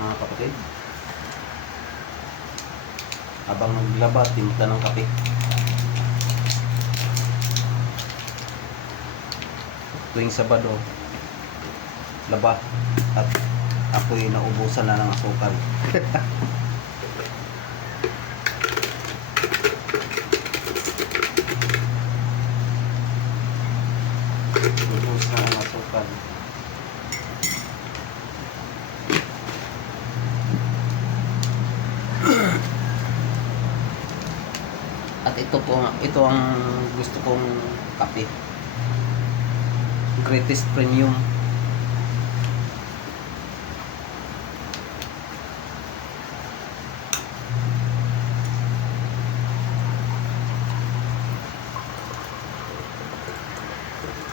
mga kapatid. Habang naglaba, timpla ng kape. Tuwing Sabado, laba at ako'y naubusan na ng asukal. Ubus na ang asukal. At ito po, ito ang gusto kong kape. Greatest Premium.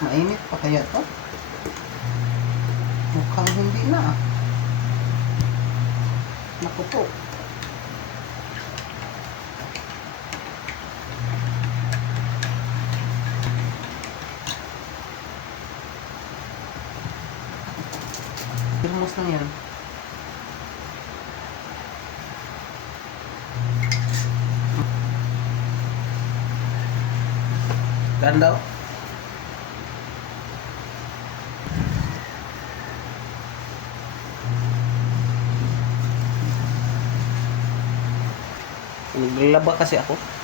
Mainit pa kaya to? Mukhang hindi na. Naku. Pirmos lang yan. Dan daw? Naglalaba kasi ako.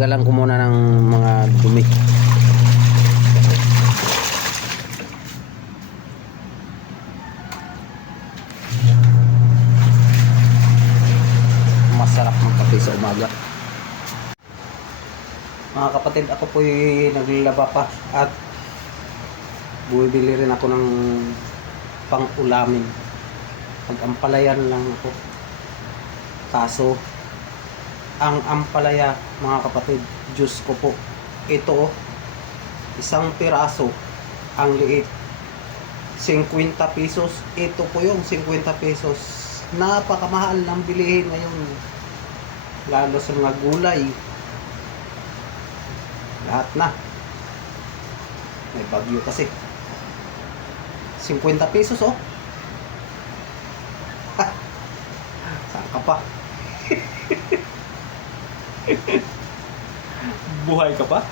Tinanggalan ko muna ng mga dumi. Masarap magkape sa umaga. Mga kapatid, ako po'y naglalaba pa at bumibili rin ako ng pang-ulamin. Pag-ampalayan lang ako. Kaso, ang ampalaya, mga kapatid, Diyos ko po. Ito, isang piraso, ang liit. 50 pesos. Ito po yung 50 pesos. Napakamahal ng bilihin ngayon. Lalo sa mga gulay. Lahat na. May bagyo kasi. 50 pesos oh. Saan ka pa? Buhay ka pa?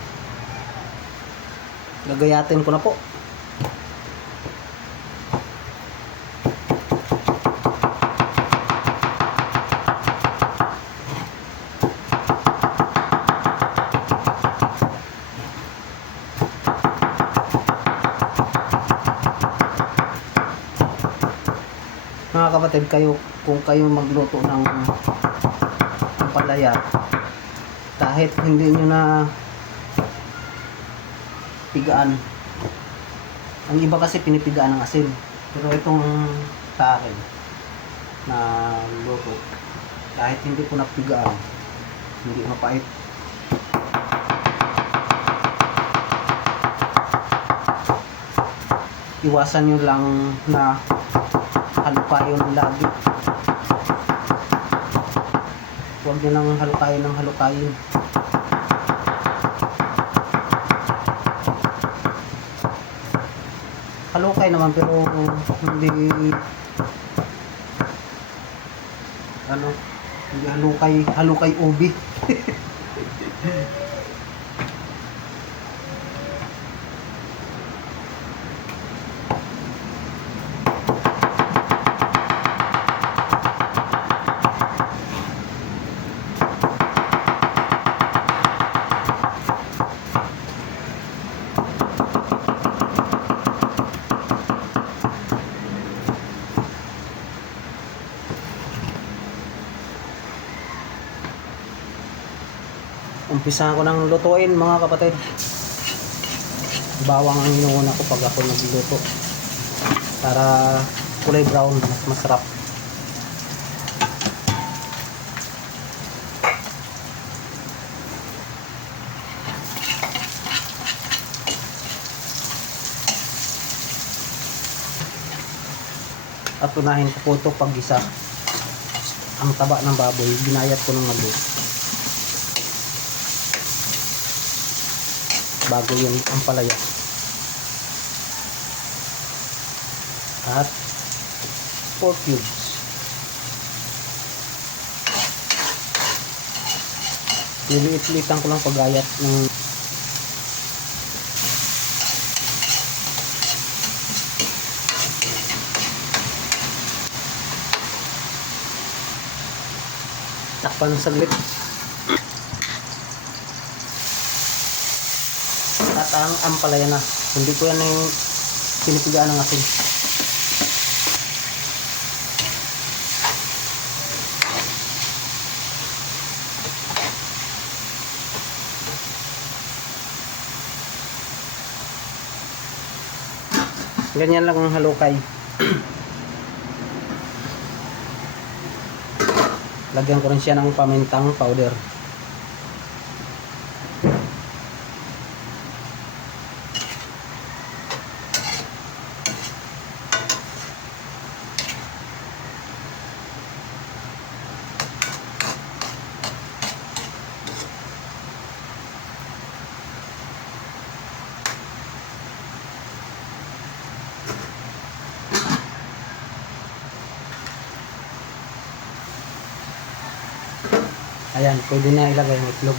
Gagayatin ko na po. Mga kapatid, kayo, kung kayo magluto ng ng palaya, kahit hindi nyo na pigaan. Ang iba kasi pinipigaan ng asin. Pero itong sa akin na luto, kahit hindi ko napigaan, hindi mapait. Iwasan nyo lang na halukayon lagi. Huwag nyo nang halukayin ng halukayin. Halukay naman pero hindi ano hindi halukay halukay ubi umpisa ko ng lutuin mga kapatid. Bawang ang inuuna ko pag ako nagluto. Para kulay brown mas masarap. At unahin ko po ito pag isa ang taba ng baboy ginayat ko ng maluto Bago yung ampalaya. At 4 cubes. Liliit-litan ko lang pagayat ng takpan ng saglit. Ang ampalaya na. Hindi ko yan yung pinipigaan ng asin. Ganyan lang ang halukay. Lagyan ko rin siya ng pamintang powder. Ayan, pwede na ilagay ang itlog.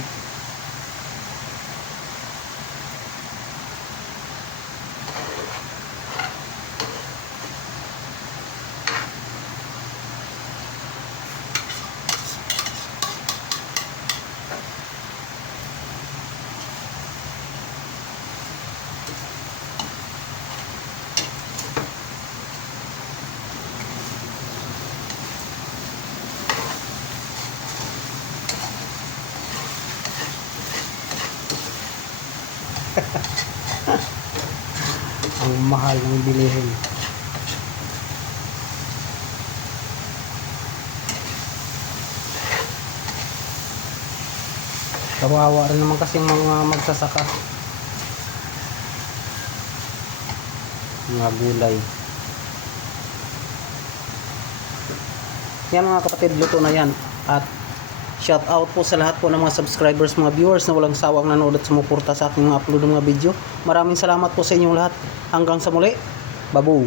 Ang mahal ng bilihin. Kawawa rin naman kasi mga magsasaka. Mga gulay. Yan mga kapatid, luto na yan. At Shout out po sa lahat po ng mga subscribers, mga viewers na walang sawang nanood at sumuporta sa aking mga upload ng mga video. Maraming salamat po sa inyong lahat. Hanggang sa muli, babu!